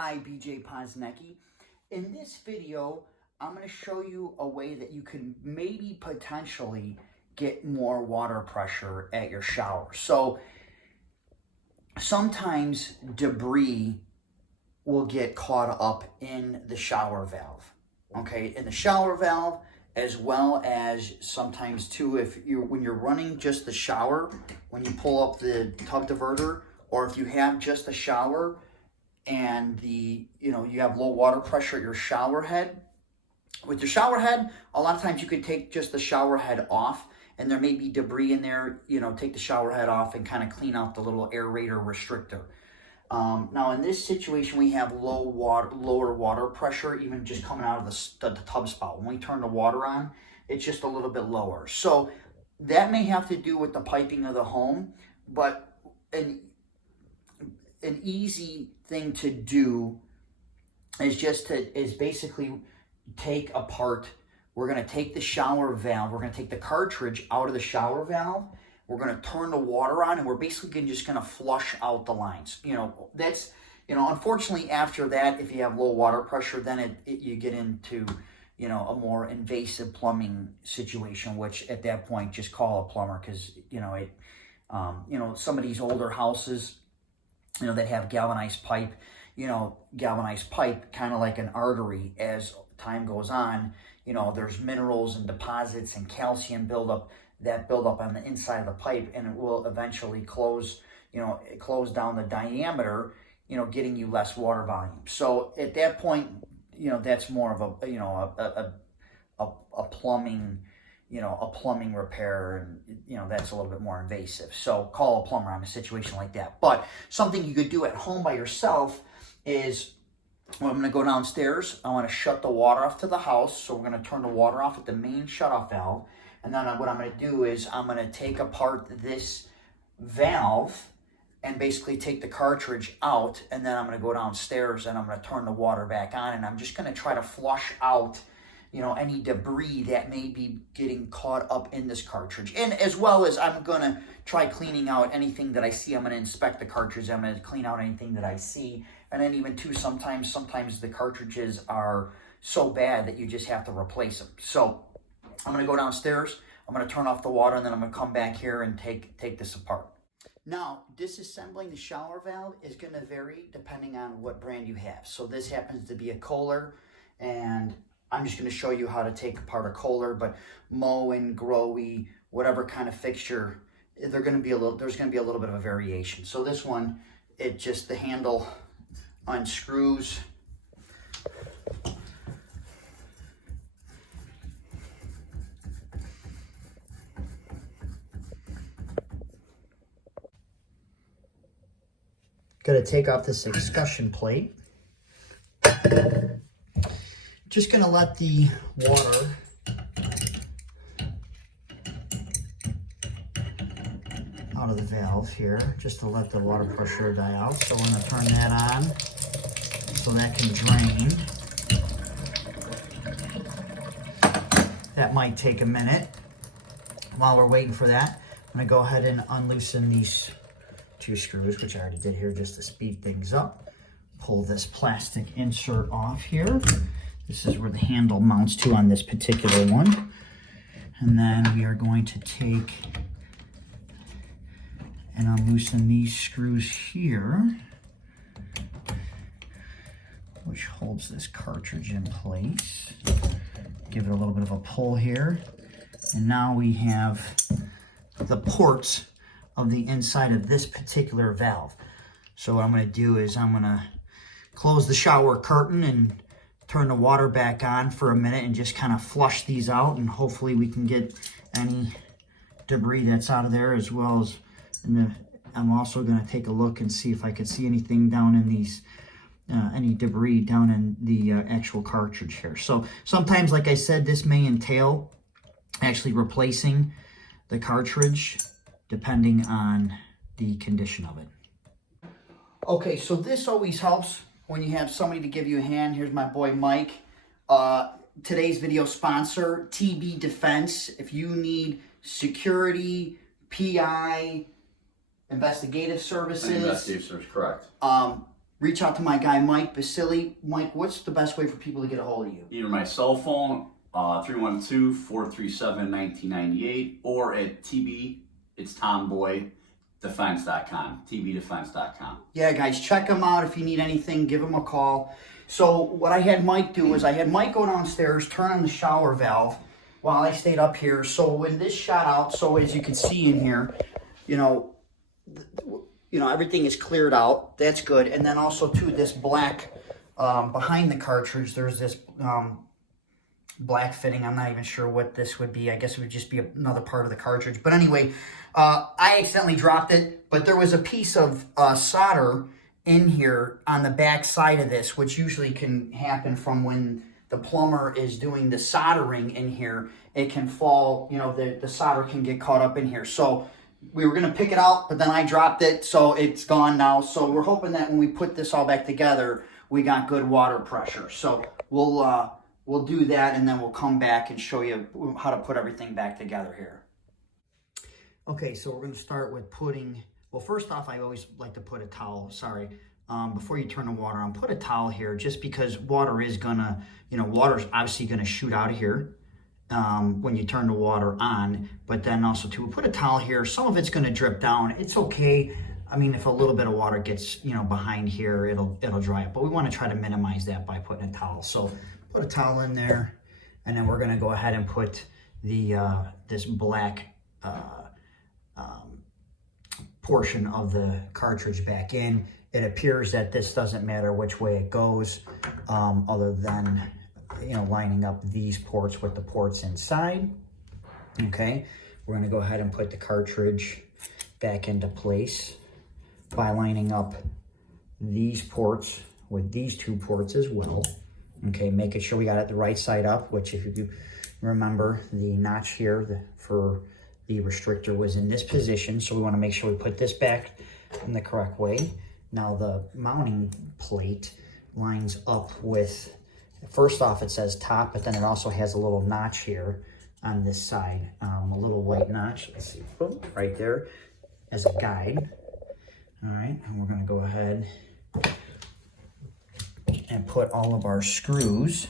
Hi, BJ Posnecki. In this video, I'm going to show you a way that you can maybe potentially get more water pressure at your shower. So sometimes debris will get caught up in the shower valve, okay? In the shower valve, as well as sometimes too, when you're running just the shower, when you pull up the tub diverter, or if you have just the shower, and you have low water pressure at your shower head. With your shower head, a lot of times you could take just the shower head off, and there may be debris in there. Take the shower head off and kind of clean out the little aerator restrictor. Now in this situation, we have lower water pressure, even just coming out of the tub spout. When we turn the water on, it's just a little bit lower. So that may have to do with the piping of the home, but an easy thing to do is basically take apart. We're going to take the shower valve. We're going to take the cartridge out of the shower valve. We're going to turn the water on, and we're basically just going to flush out the lines. Unfortunately, after that, if you have low water pressure, then you get into a more invasive plumbing situation, which at that point just call a plumber, because some of these older houses that have galvanized pipe, kind of like an artery. As time goes on, there's minerals and deposits and calcium buildup on the inside of the pipe, and it will eventually close down the diameter, getting you less water volume. So at that point, that's more of a plumbing, a plumbing repair, and that's a little bit more invasive. So call a plumber on a situation like that. But something you could do at home by yourself is, I'm going to go downstairs. I want to shut the water off to the house. So we're going to turn the water off at the main shutoff valve. And then what I'm going to do is I'm going to take apart this valve and basically take the cartridge out. And then I'm going to go downstairs and I'm going to turn the water back on. And I'm just going to try to flush out any debris that may be getting caught up in this cartridge. And as well as I'm going to try cleaning out anything that I see. I'm going to inspect the cartridge. I'm going to clean out anything that I see. And then even too, sometimes the cartridges are so bad that you just have to replace them. So I'm going to go downstairs. I'm going to turn off the water, and then I'm going to come back here and take this apart. Now, disassembling the shower valve is going to vary depending on what brand you have. So this happens to be a Kohler, and I'm just going to show you how to take apart a Kohler, but Moen, Grohe, whatever kind of fixture, there's going to be a little bit of a variation. So this one, the handle unscrews. Going to take off this escutcheon plate. Just going to let the water out of the valve here, just to let the water pressure die out. So we're going to turn that on so that can drain. That might take a minute. While we're waiting for that, I'm going to go ahead and unloosen these two screws, which I already did here just to speed things up. Pull this plastic insert off here. This is where the handle mounts to on this particular one. And then we are going to take and unloosen these screws here, which holds this cartridge in place. Give it a little bit of a pull here. And now we have the ports of the inside of this particular valve. So what I'm going to do is I'm going to close the shower curtain and turn the water back on for a minute and just kind of flush these out, and hopefully we can get any debris that's out of there, as well as I'm also going to take a look and see if I can see anything down in these any debris down in the actual cartridge here. So sometimes, like I said, this may entail actually replacing the cartridge depending on the condition of it. Okay, so this always helps when you have somebody to give you a hand. Here's my boy Mike. Today's video sponsor, TB Defense. If you need security, PI, investigative services. Investigative service, correct. reach out to my guy, Mike Basili. Mike, what's the best way for people to get a hold of you? Either my cell phone, 312-437-1998, or at TB, it's tomboydefense.com, tbdefense.com. Yeah, guys, check him out. If you need anything, give him a call. So what I had Mike do is I had Mike go downstairs, turn on the shower valve while I stayed up here. So when this shot out, so as you can see in here, everything is cleared out. That's good. And then also, too, this black, behind the cartridge, there's this black fitting. I'm not even sure what this would be. I guess it would just be another part of the cartridge. But anyway, I accidentally dropped it, but there was a piece of solder in here on the back side of this, which usually can happen from when the plumber is doing the soldering in here. It can fall, the solder can get caught up in here. So we were going to pick it out, but then I dropped it, so it's gone now. So we're hoping that when we put this all back together, we got good water pressure. So we'll do that, and then we'll come back and show you how to put everything back together here. Okay, so we're going to start with putting, well, first off, I always like to put a towel, before you turn the water on, put a towel here, just because water is gonna, water's obviously gonna shoot out of here when you turn the water on, but then also too, put a towel here. Some of it's gonna drip down. It's okay. I mean, if a little bit of water gets, behind here, it'll dry up, but we wanna try to minimize that by putting a towel. So put a towel in there, and then we're gonna go ahead and put the, this black, portion of the cartridge back in. It appears that this doesn't matter which way it goes, other than, lining up these ports with the ports inside. Okay, we're gonna go ahead and put the cartridge back into place by lining up these ports with these two ports as well. Okay, making sure we got it the right side up, which if you remember, the notch here for the restrictor was in this position, so we want to make sure we put this back in the correct way. Now the mounting plate lines up with, first off it says top, but then it also has a little notch here on this side, a little white notch, let's see, boom, right there as a guide. All right, and we're going to go ahead and put all of our screws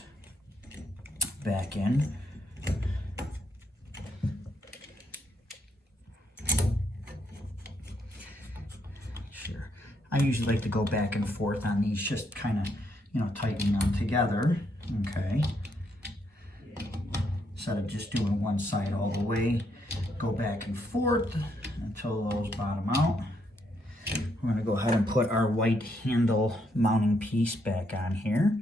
back in. I usually like to go back and forth on these, just kind of, tightening them together, okay? Instead of just doing one side all the way, go back and forth until those bottom out. We're gonna go ahead and put our white handle mounting piece back on here.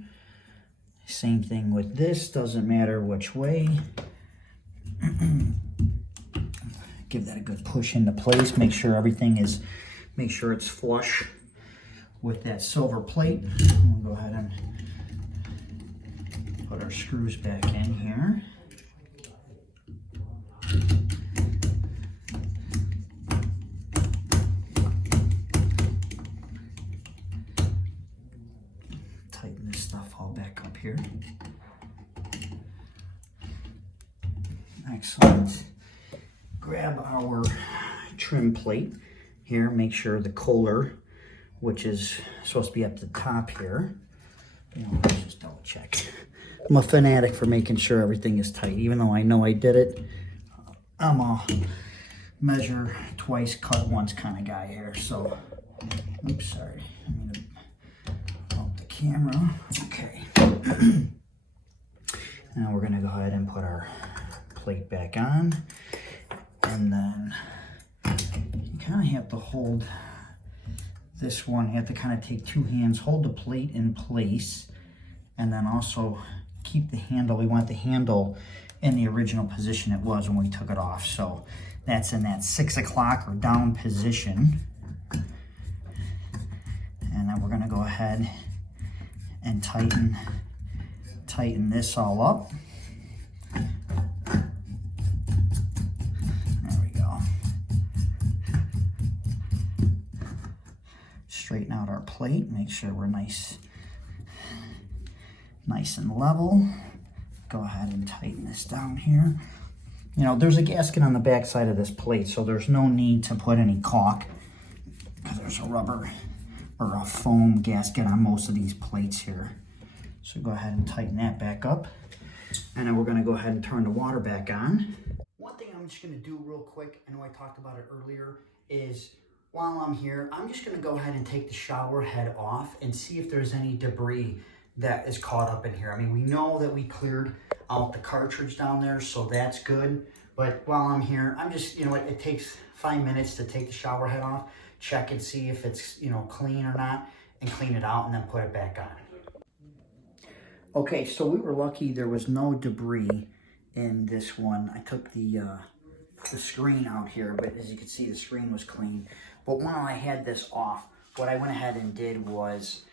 Same thing with this, doesn't matter which way. Give that a good push into place, make sure it's flush with that silver plate. We'll go ahead and put our screws back in here. Tighten this stuff all back up here. Excellent. Grab our trim plate here, make sure the Kohler, which is supposed to be at the top here, let's just double check. I'm a fanatic for making sure everything is tight, even though I know I did it. I'm a measure twice, cut once kind of guy here. So, oops, sorry. I'm gonna bump the camera. Okay. Now we're gonna go ahead and put our plate back on, and then you kind of have to hold this one. You have to kind of take two hands, hold the plate in place, and then also keep the handle. We want the handle in the original position it was when we took it off. So that's in that 6 o'clock or down position. And then we're going to go ahead and tighten this all up. Straighten out our plate, make sure we're nice and level. Go ahead and tighten this down here. There's a gasket on the back side of this plate, so there's no need to put any caulk because there's a rubber or a foam gasket on most of these plates here. So go ahead and tighten that back up. And then we're gonna go ahead and turn the water back on. One thing I'm just gonna do real quick, I know I talked about it earlier, is while I'm here, I'm just gonna go ahead and take the shower head off and see if there's any debris that is caught up in here. I mean, we know that we cleared out the cartridge down there, so that's good. But while I'm here, I'm just, you know, it takes 5 minutes to take the shower head off, check and see if it's, you know, clean or not, and clean it out and then put it back on. Okay, so we were lucky there was no debris in this one. I took the screen out here, but as you can see, the screen was clean. But while I had this off, what I went ahead and did was,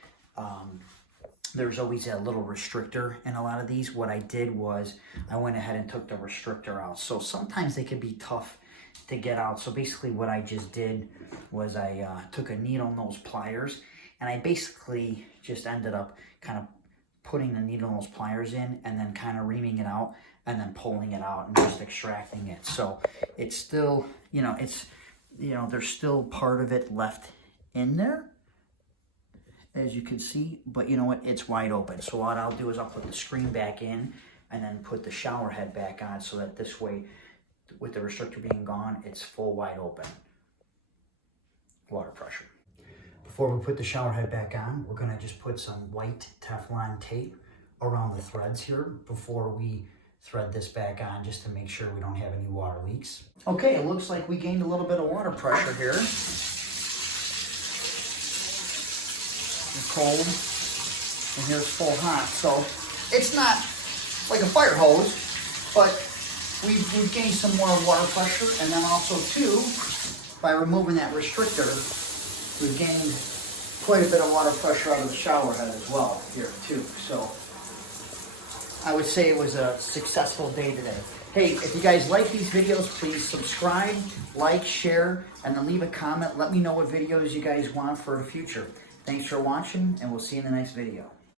there's always a little restrictor in a lot of these. What I did was I went ahead and took the restrictor out. So sometimes they could be tough to get out. So basically what I just did was I took a needle nose pliers, and I basically just ended up kind of putting the needle nose pliers in and then kind of reaming it out and then pulling it out and just extracting it. So it's still, you know, there's still part of it left in there, as you can see, but you know what, it's wide open. So what I'll do is I'll put the screen back in and then put the shower head back on, so that this way, with the restrictor being gone, it's full wide open water pressure. Before we put the shower head back on, we're gonna just put some white Teflon tape around the threads here before we thread this back on, just to make sure we don't have any water leaks. Okay, it looks like we gained a little bit of water pressure here. Cold, and here's full hot. So it's not like a fire hose, but we've gained some more water pressure, and then also too, by removing that restrictor, we've gained quite a bit of water pressure out of the shower head as well here too. So I would say it was a successful day today. Hey, if you guys like these videos, please subscribe, like, share, and then leave a comment. Let me know what videos you guys want for the future. Thanks for watching, and we'll see you in the next video.